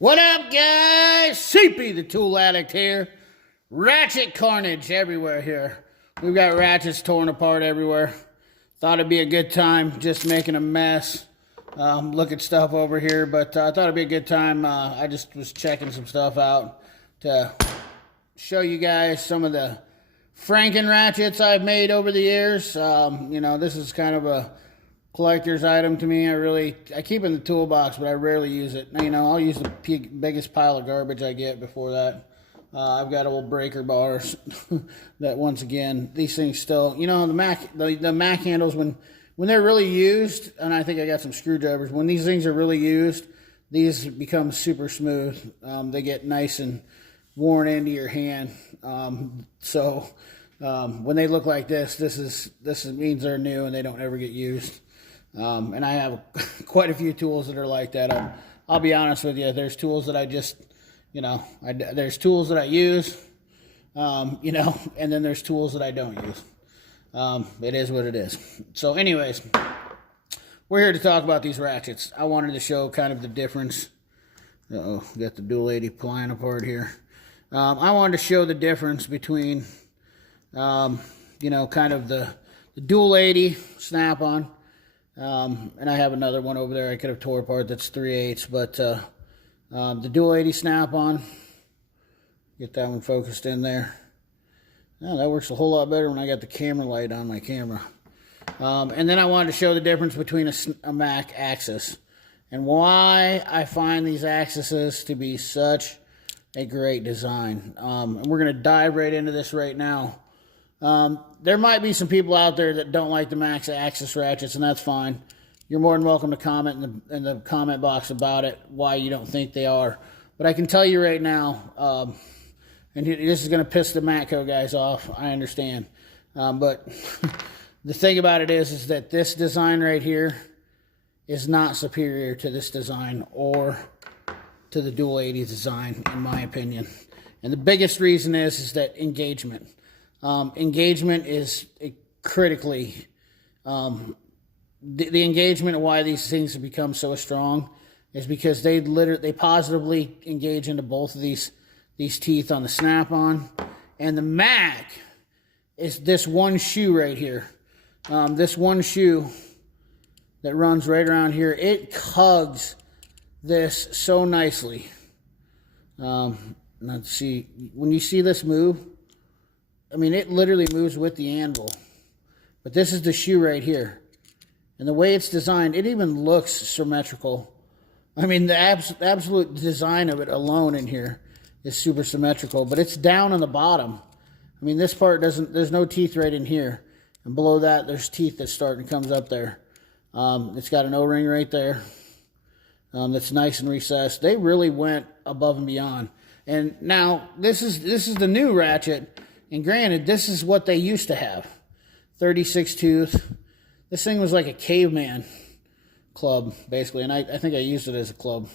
What up, guys? CP the Tool Addict here. Ratchet carnage everywhere here. We've got ratchets torn apart everywhere. Thought it'd be a good time just making a mess. Look at stuff over here, but I thought it'd be a good time. I just was checking some stuff out to show you guys some of the Franken ratchets I've made over the years. You know, this is kind of a collector's item to me. I keep it in the toolbox, but I rarely use it. You know, I'll use the biggest pile of garbage I get before that. I've got old breaker bars that, once again, these things still, you know, the Mac handles, when they're really used, and I think I got some screwdrivers, when these things are really used, these become super smooth. They get nice and worn into your hand. So when they look like this means they're new and they don't ever get used. And I have quite a few tools that are like that. I'll be honest with you. There's tools that I just, you know, there's tools that I use, you know, and then there's tools that I don't use. It is what it is. So anyways, we're here to talk about these ratchets. I wanted to show kind of the difference. Uh-oh, got the dual 80 flying apart here. I wanted to show the difference between, you know, kind of the dual 80 Snap-on. And I have another one over there I could have tore apart that's 3/8, but the dual 80 Snap-on, get that one focused in there. Oh, that works a whole lot better when I got the camera light on my camera. And then I wanted to show the difference between a Mac axis and why I find these axes to be such a great design. And we're going to dive right into this right now. There might be some people out there that don't like the Mac axis ratchets, and that's fine. You're more than welcome to comment in the comment box about it, why you don't think they are. But I can tell you right now, and this is going to piss the Matco guys off, I understand. But the thing about it is that this design right here is not superior to this design or to the dual 80 design, in my opinion. And the biggest reason is that engagement. Engagement is critically, the engagement of why these things have become so strong is because they positively engage into both of these teeth on the Snap-on. And the Mac is this one shoe right here. This one shoe that runs right around here, it hugs this so nicely. Let's see, when you see this move, I mean, it literally moves with the anvil. But this is the shoe right here. And the way it's designed, it even looks symmetrical. I mean, the absolute design of it alone in here is super symmetrical. But it's down on the bottom. I mean, this part there's no teeth right in here. And below that, there's teeth that start and comes up there. It's got an O-ring right there. That's nice and recessed. They really went above and beyond. And now, this is the new ratchet. And granted, this is what they used to have. 36 tooth. This thing was like a caveman club, basically. And I think I used it as a club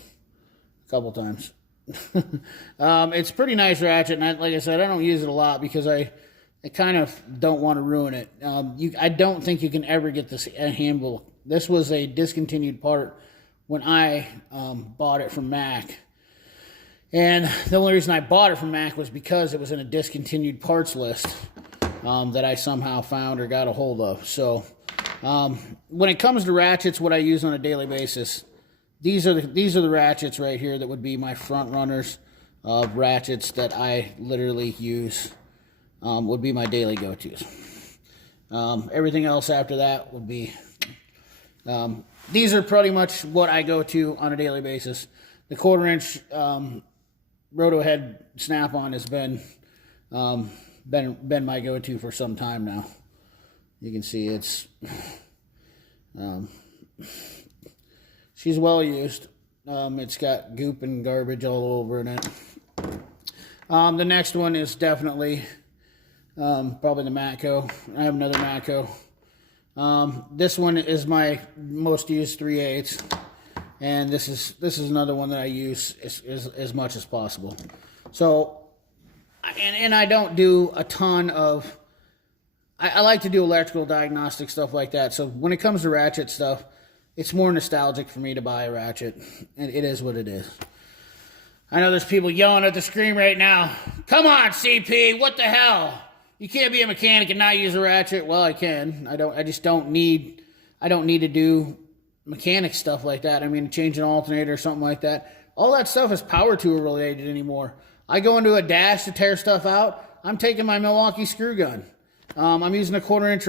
a couple times. It's a pretty nice ratchet. And like I said, I don't use it a lot because I kind of don't want to ruin it. I don't think you can ever get this handle. This was a discontinued part when I bought it from Mac. And the only reason I bought it from Mac was because it was in a discontinued parts list that I somehow found or got a hold of. So when it comes to ratchets, what I use on a daily basis, these are the ratchets right here that would be my front runners of ratchets that I literally use, would be my daily go-tos. Everything else after that would be, these are pretty much what I go to on a daily basis. The 1/4" roto head Snap-on has been my go-to for some time now. You can see it's she's well used. It's got goop and garbage all over in it. The next one is definitely probably the Matco. I have another Matco. This one is my most used 3/8. And this is another one that I use as much as possible. So, and I don't do a ton of, I like to do electrical diagnostic stuff like that. So when it comes to ratchet stuff, it's more nostalgic for me to buy a ratchet. And it is what it is. I know there's people yelling at the screen right now. Come on, CP, what the hell? You can't be a mechanic and not use a ratchet. Well, I can. I just don't need to do mechanic stuff like that. I mean, change an alternator or something like that. All that stuff is power tool related anymore. I go into a dash to tear stuff out. I'm taking my Milwaukee screw gun. I'm using a 1/4 inch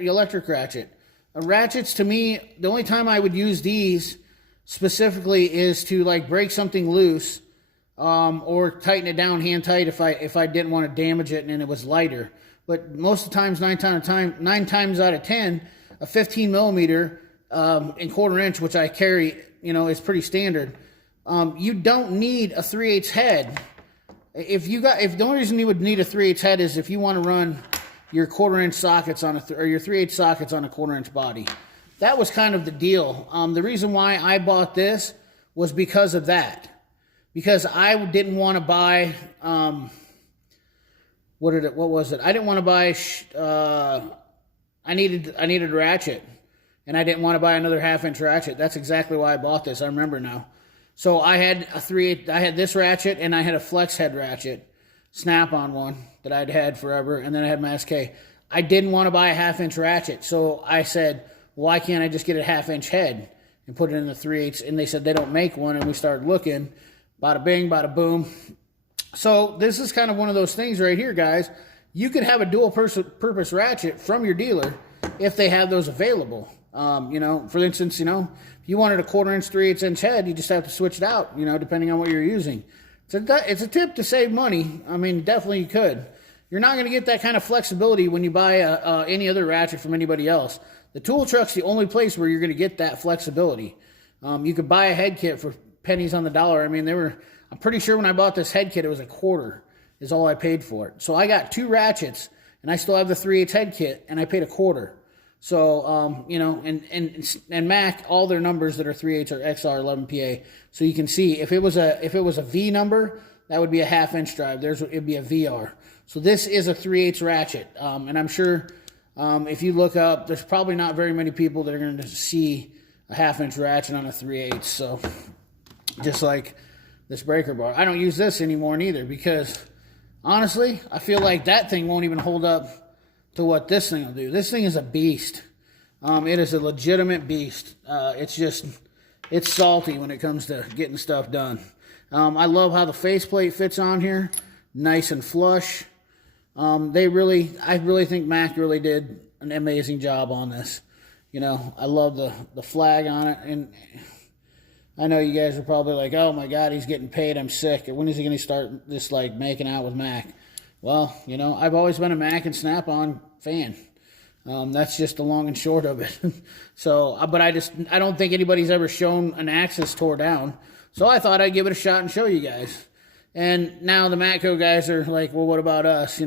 electric ratchet. Ratchets, to me, the only time I would use these specifically is to like break something loose, or tighten it down hand tight if I didn't want to damage it and it was lighter. But most of the times, 9 times out of 10, a 15 millimeter in 1/4 inch, which I carry, is pretty standard. You don't need a 3/8 head. If the only reason you would need a 3/8 head is if you want to run your 1/4 inch sockets on or your 3/8 sockets on a 1/4 inch body. That was kind of the deal. The reason why I bought this was because of that. Because I didn't want to buy, what was it? I didn't want to buy, I needed a ratchet. And I didn't want to buy another 1/2 inch ratchet. That's exactly why I bought this. I remember now. So I had I had this ratchet and I had a flex head ratchet, Snap-on one that I'd had forever. And then I had my SK. I didn't want to buy a 1/2 inch ratchet. So I said, why can't I just get a 1/2 inch head and put it in the 3/8? And they said they don't make one. And we started looking. Bada bing, bada boom. So this is kind of one of those things right here, guys. You could have a dual purpose ratchet from your dealer if they have those available. For instance, if you wanted a 1/4 inch, 3/8 inch head, you just have to switch it out, depending on what you're using. It's a tip to save money. I mean, definitely you could. You're not going to get that kind of flexibility when you buy any other ratchet from anybody else. The tool truck's the only place where you're going to get that flexibility. You could buy a head kit for pennies on the dollar. I mean, I'm pretty sure when I bought this head kit, it was $1/4 is all I paid for it. So I got 2 ratchets, and I still have the 3/8 head kit, and I paid $1/4. So, and Mac, all their numbers that are 3/8 are XR11PA. So you can see if it was a V number, that would be a 1/2 inch drive. It'd be a VR. So this is a 3/8 ratchet. And I'm sure, if you look up, there's probably not very many people that are going to see a 1/2 inch ratchet on a 3/8. So just like this breaker bar, I don't use this anymore neither, because honestly, I feel like that thing won't even hold up to what this thing will do. This thing is a beast. It is a legitimate beast. It's salty when it comes to getting stuff done. I love how the faceplate fits on here, nice and flush. I really think Mac really did an amazing job on this. I love the flag on it, and I know you guys are probably like, oh my God, he's getting paid, I'm sick. When is he going to start just like making out with Mac? Well, I've always been a Mac and Snap-on fan. That's just the long and short of it. So, but I don't think anybody's ever shown an axis tore down. So I thought I'd give it a shot and show you guys. And now the Matco guys are like, well, what about us?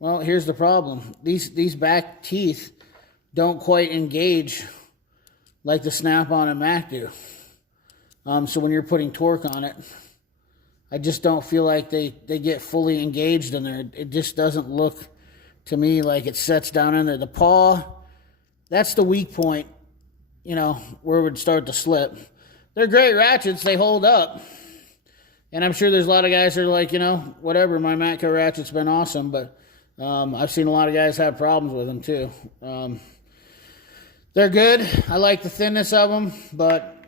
Well, here's the problem. These back teeth don't quite engage like the Snap-on and Mac do. So when you're putting torque on it, I just don't feel like they get fully engaged in there. It just doesn't look to me like it sets down in there. The paw, that's the weak point, where it would start to slip. They're great ratchets. They hold up. And I'm sure there's a lot of guys that are like, whatever, my Matco ratchet's been awesome. But I've seen a lot of guys have problems with them too. They're good. I like the thinness of them, but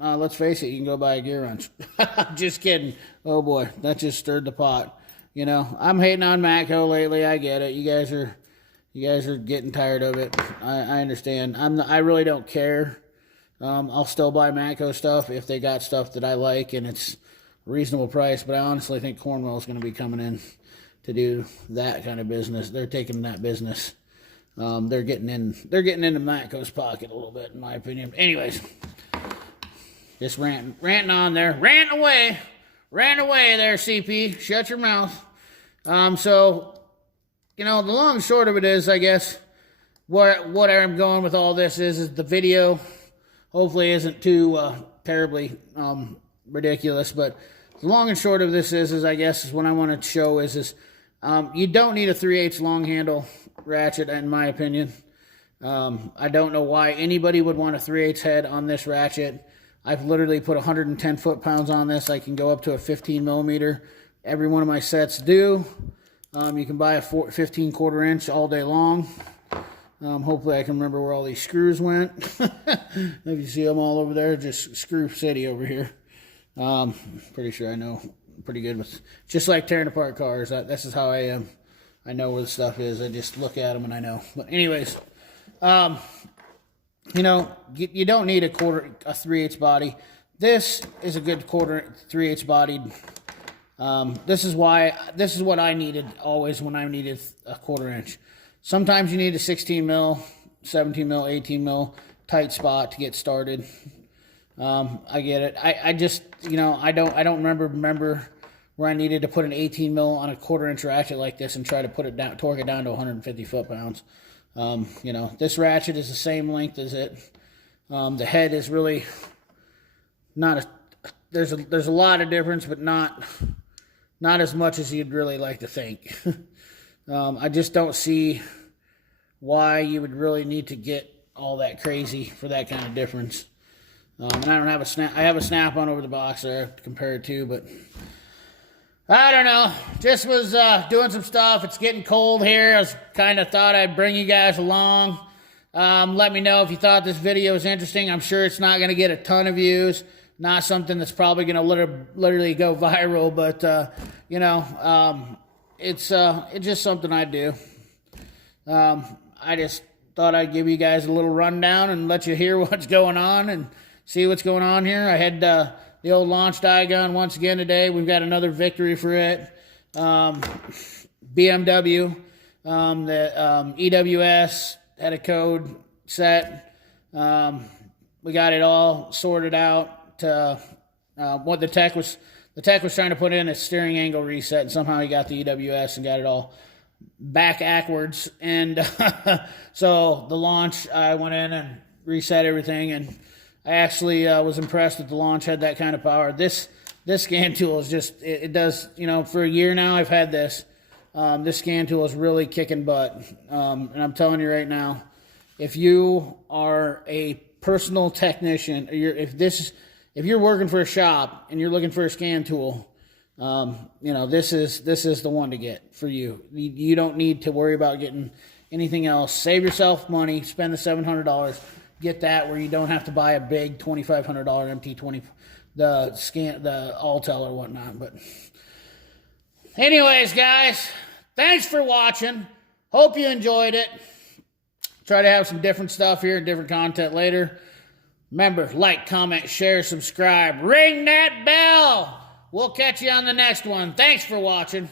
let's face it, you can go buy a gear wrench. Just kidding. Oh boy, that just stirred the pot. I'm hating on Matco lately. I get it. You guys are getting tired of it. I understand. I really don't care. I'll still buy Matco stuff if they got stuff that I like and it's a reasonable price. But I honestly think Cornwell is going to be coming in to do that kind of business. They're taking that business. They're getting into Matco's pocket a little bit, in my opinion. Anyways, just ranting on there, ranting away there, CP. Shut your mouth. So, the long and short of it is, I guess, what I'm going with all this is the video hopefully isn't too terribly ridiculous, but the long and short of this is I guess is what I want to show is you don't need a 3/8 long handle ratchet, in my opinion. I don't know why anybody would want a 3/8 head on this ratchet. I've literally put 110 foot-pounds on this. I can go up to a 15 millimeter. Every one of my sets do. You can buy a 15 1/4 inch all day long. Hopefully I can remember where all these screws went. If you see them all over there, just screw city over here. Pretty sure I know pretty good with, just like tearing apart cars. This is how I am. I know where the stuff is. I just look at them and I know. But anyways, you know, you don't need a 3/8 body. This is a good 3/8 bodied. This is what I needed always when I needed a 1/4 inch. Sometimes you need a 16 mil, 17 mil, 18 mil tight spot to get started. I get it. I just, you know, I don't remember where I needed to put an 18 mil on a 1/4 inch ratchet like this and try to put it down, torque it down to 150 foot-pounds. You know, this ratchet is the same length as it. The head is really not there's a lot of difference, but not as much as you'd really like to think. I just don't see why you would really need to get all that crazy for that kind of difference. And I don't have I have a snap-on over the box there to compare it to, but I don't know. Just was doing some stuff. It's getting cold here. I was kind of thought I'd bring you guys along. Let me know if you thought this video was interesting. I'm sure it's not going to get a ton of views. Not something that's probably going to literally go viral, but you know, it's just something I do. I just thought I'd give you guys a little rundown and let you hear what's going on and see what's going on here. I had the old launch die gun once again today. We've got another victory for it. BMW, the EWS had a code set. We got it all sorted out to what the tech was trying to put in a steering angle reset, and somehow he got the EWS and got it all backwards. And so the launch, I went in and reset everything, and I actually was impressed that the launch had that kind of power. This scan tool is just, it does, you know, for a year now I've had this. This scan tool is really kicking butt. And I'm telling you right now, if you are a personal technician, or if you're working for a shop and you're looking for a scan tool, you know, this is the one to get for you. You don't need to worry about getting anything else. Save yourself money, spend the $700. Get that where you don't have to buy a big $2,500 MT20, the Altel or whatnot. But anyways, guys, thanks for watching. Hope you enjoyed it. Try to have some different stuff here, different content later. Remember, like, comment, share, subscribe. Ring that bell. We'll catch you on the next one. Thanks for watching.